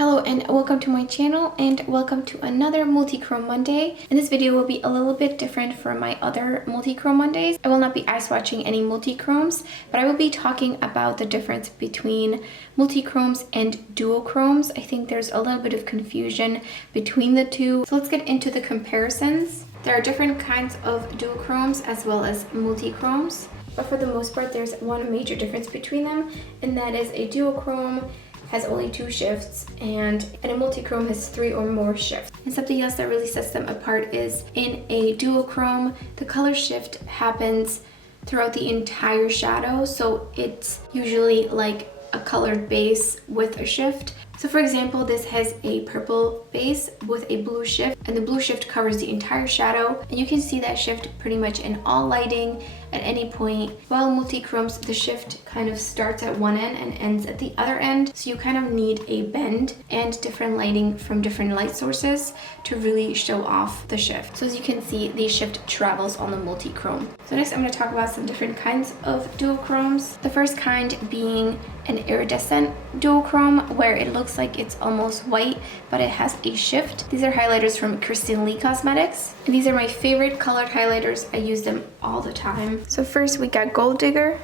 Hello and welcome to my channel and welcome to another Multichrome Monday. And this video will be a little bit different from my other Multichrome Mondays. I will not be eye swatching any multichromes, but I will be talking about the difference between multichromes and duochromes. I think there's a little bit of confusion between the two. So let's get into the comparisons. There are different kinds of duochromes as well as multichromes, but for the most part there's one major difference between them, and that is a duochrome has only 2 shifts and a multichrome has 3 or more shifts. And something else that really sets them apart is in a duochrome, the color shift happens throughout the entire shadow. So it's usually like a colored base with a shift. So for example, this has a purple base with a blue shift, and the blue shift covers the entire shadow, and you can see that shift pretty much in all lighting at any point. While multichromes, the shift kind of starts at one end and ends at the other end, so you kind of need a bend and different lighting from different light sources to really show off the shift. So as you can see, the shift travels on the multichrome. So next I'm going to talk about some different kinds of duochromes. The first kind being an iridescent duochrome, where it looks like it's almost white but it has a shift. These are highlighters from Kristen Lee Cosmetics, and these are my favorite colored highlighters. I use them all the time. So first we got Gold Digger,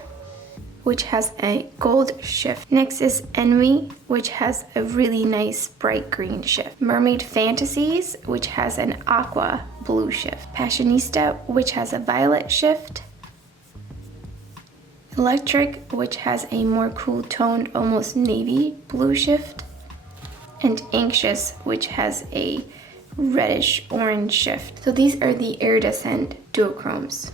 which has a gold shift. Next is Envy, which has a really nice bright green shift. Mermaid Fantasies, which has an aqua blue shift. Passionista, which has a violet shift. Electric, which has a more cool toned, almost navy blue shift. And Anxious, which has a reddish orange shift. So these are the iridescent duochromes.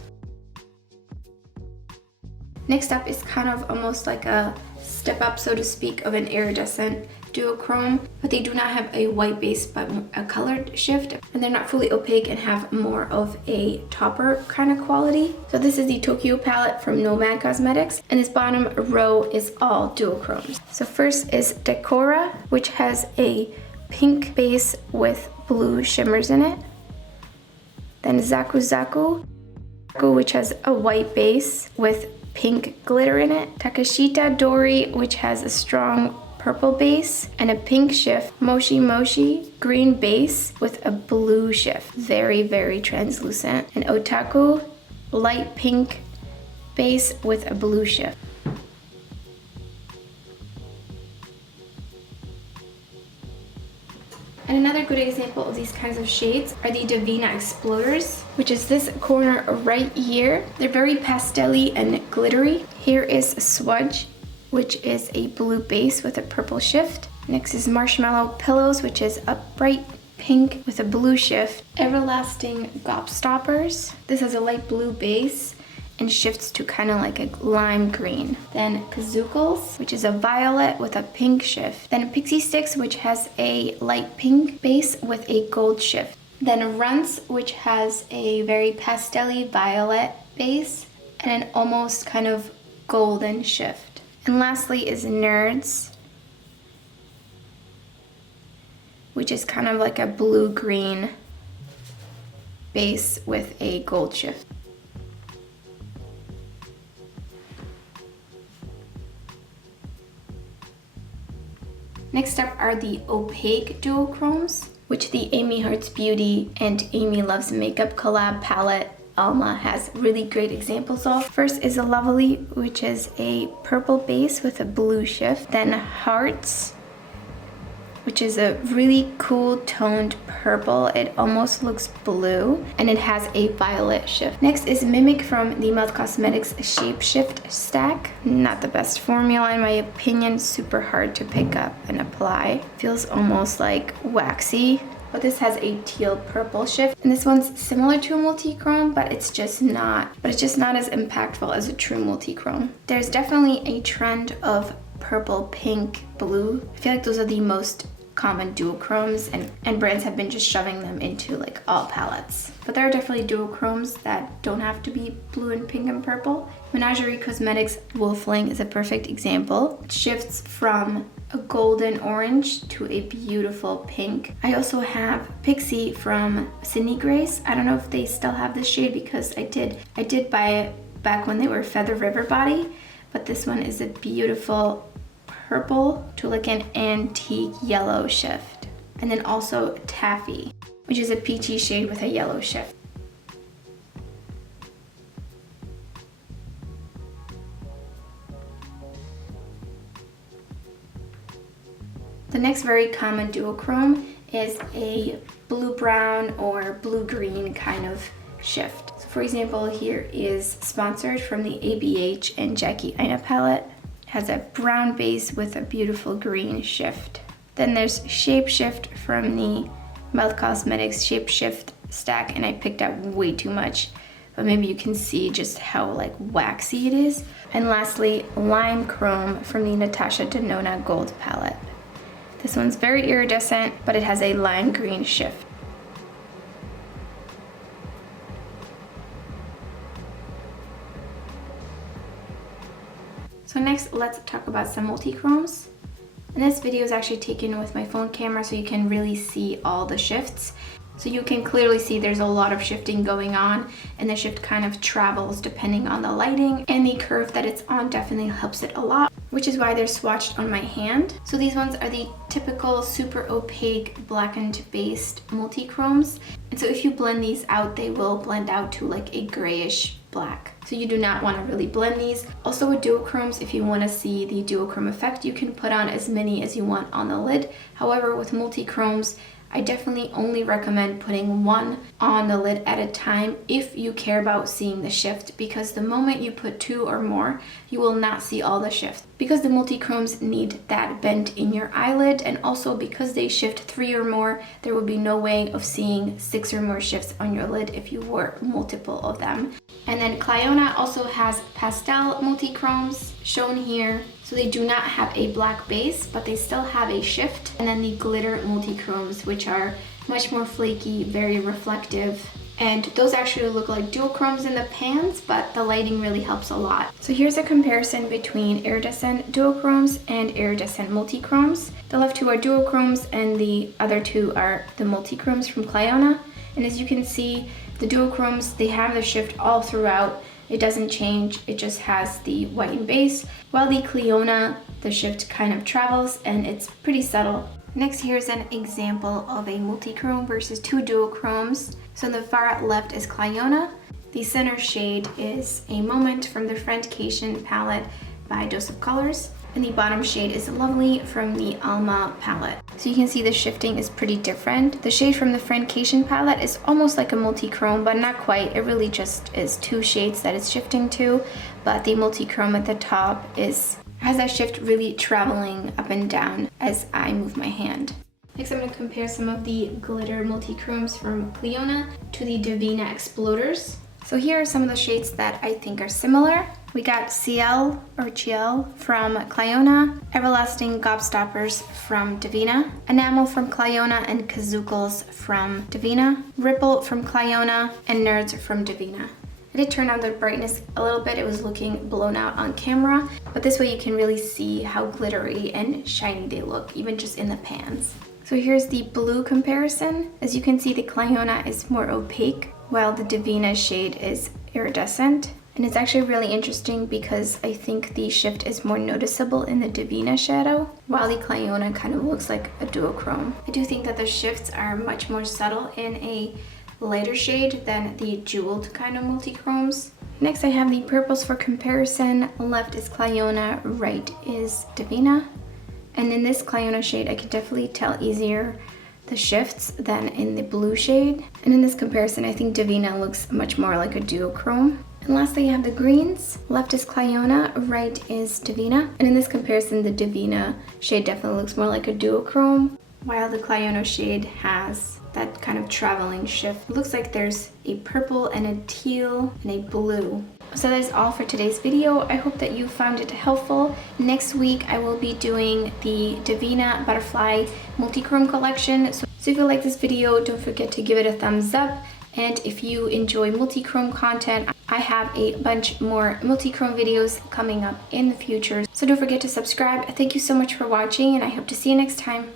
Next up is kind of almost like a step up, so to speak, of an iridescent duochrome, but they do not have a white base but a colored shift, and they're not fully opaque and have more of a topper kind of quality. So this is the Tokyo palette from Nomad Cosmetics, and this bottom row is all duochromes. So first is Decora, which has a pink base with blue shimmers in it. Then Zaku Zaku, which has a white base with pink glitter in it. Takashita Dori, which has a strong purple base and a pink shift. Moshi Moshi, green base with a blue shift. Very, very translucent. And Otaku, light pink base with a blue shift. And another good example of these kinds of shades are the Devinah Exploders, which is this corner right here. They're very pastel-y and glittery. Here is Swudge, which is a blue base with a purple shift. Next is Marshmallow Pillows, which is a bright pink with a blue shift. Everlasting Gobstoppers. This has a light blue base and shifts to kind of like a lime green. Then Kazookles, which is a violet with a pink shift. Then Pixie Sticks, which has a light pink base with a gold shift. Then Runts, which has a very pastel-y violet base and an almost kind of golden shift. And lastly is Nerds, which is kind of like a blue-green base with a gold shift. Next up are the Opaque duochromes, which the Amy Hearts Beauty and Amy Loves Makeup collab palette Alma has really great examples of. First is a Lovely, which is a purple base with a blue shift. Then Hearts, which is a really cool toned purple. It almost looks blue, and it has a violet shift. Next is Mimic from the Melt Cosmetics Shape Shift Stack. Not the best formula in my opinion, super hard to pick up and apply. Feels almost like waxy. But this has a teal purple shift, and this one's similar to a multichrome, but it's just not as impactful as a true multichrome. There's definitely a trend of purple, pink, blue. I feel like those are the most common duochromes, and brands have been just shoving them into like all palettes. But there are definitely duochromes that don't have to be blue and pink and purple. Menagerie Cosmetics Wolfling is a perfect example. It shifts from a golden orange to a beautiful pink. I also have Pixie from Sydney Grace. I don't know if they still have this shade because I did buy it back when they were Feather River Body, but this one is a beautiful purple to like an antique yellow shift. And then also Taffy, which is a peachy shade with a yellow shift. The next very common duochrome is a blue-brown or blue-green kind of shift. So for example, here is Sponsored from the ABH and Jackie Aina palette. It has a brown base with a beautiful green shift. Then there's Shapeshift from the Melt Cosmetics Shapeshift stack, and I picked up way too much, but maybe you can see just how like waxy it is. And lastly, Lime Chrome from the Natasha Denona Gold palette. This one's very iridescent, but it has a lime green shift. So next, let's talk about some multichromes. And this video is actually taken with my phone camera, so you can really see all the shifts. So you can clearly see there's a lot of shifting going on, and the shift kind of travels depending on the lighting, and the curve that it's on definitely helps it a lot, which is why they're swatched on my hand. So these ones are the typical super opaque blackened based multichromes. And so if you blend these out, they will blend out to like a grayish black. So you do not want to really blend these. Also with duochromes, if you want to see the duochrome effect, you can put on as many as you want on the lid. However, with multichromes, I definitely only recommend putting one on the lid at a time if you care about seeing the shift, because the moment you put two or more, you will not see all the shift. Because the multichromes need that bend in your eyelid, and also because they shift 3 or more, there will be no way of seeing 6 or more shifts on your lid if you wore multiple of them. And then Clionadh also has pastel multichromes shown here. So they do not have a black base, but they still have a shift. And then the glitter multichromes, which are much more flaky, very reflective. And those actually look like duochromes in the pans, but the lighting really helps a lot. So here's a comparison between iridescent duochromes and iridescent multichromes. The left two are duochromes and the other two are the multichromes from Clionadh. And as you can see, the duochromes, they have the shift all throughout. It doesn't change, it just has the whitened base, while the Clionadh, the shift kind of travels and it's pretty subtle. Next, here's an example of a multichrome versus two duochromes. So on the far left is Clionadh. The center shade is a Moment from the Friendcation palette by Dose of Colors. And the bottom shade is Lovely from the Alma palette. So you can see the shifting is pretty different. The shade from the Friendcation palette is almost like a multichrome, but not quite. It really just is 2 shades that it's shifting to. But the multichrome at the top has that shift really traveling up and down as I move my hand. Next, I'm going to compare some of the glitter multichromes from Clionadh to the Devinah Exploders. So here are some of the shades that I think are similar. We got Ciel or Ciel from Clionadh, Everlasting Gobstoppers from Devinah, Enamel from Clionadh, and Kazookles from Devinah, Ripple from Clionadh, and Nerds from Devinah. I did turn down the brightness a little bit. It was looking blown out on camera, but this way you can really see how glittery and shiny they look, even just in the pans. So here's the blue comparison. As you can see, the Clionadh is more opaque, while the Devinah shade is iridescent. And it's actually really interesting because I think the shift is more noticeable in the Devinah shadow, while the Clionadh kind of looks like a duochrome. I do think that the shifts are much more subtle in a lighter shade than the jeweled kind of multichromes. Next, I have the purples for comparison. Left is Clionadh, right is Devinah. And in this Clionadh shade, I can definitely tell easier the shifts than in the blue shade. And in this comparison, I think Devinah looks much more like a duochrome. And lastly, you have the greens. Left is Clionadh, right is Devinah. And in this comparison, the Devinah shade definitely looks more like a duochrome, while the Clionadh shade has that kind of traveling shift. It looks like there's a purple and a teal and a blue. So that is all for today's video. I hope that you found it helpful. Next week, I will be doing the Devinah Butterfly Multichrome Collection. So if you like this video, don't forget to give it a thumbs up. And if you enjoy multichrome content, I have a bunch more multichrome videos coming up in the future. So don't forget to subscribe. Thank you so much for watching, and I hope to see you next time.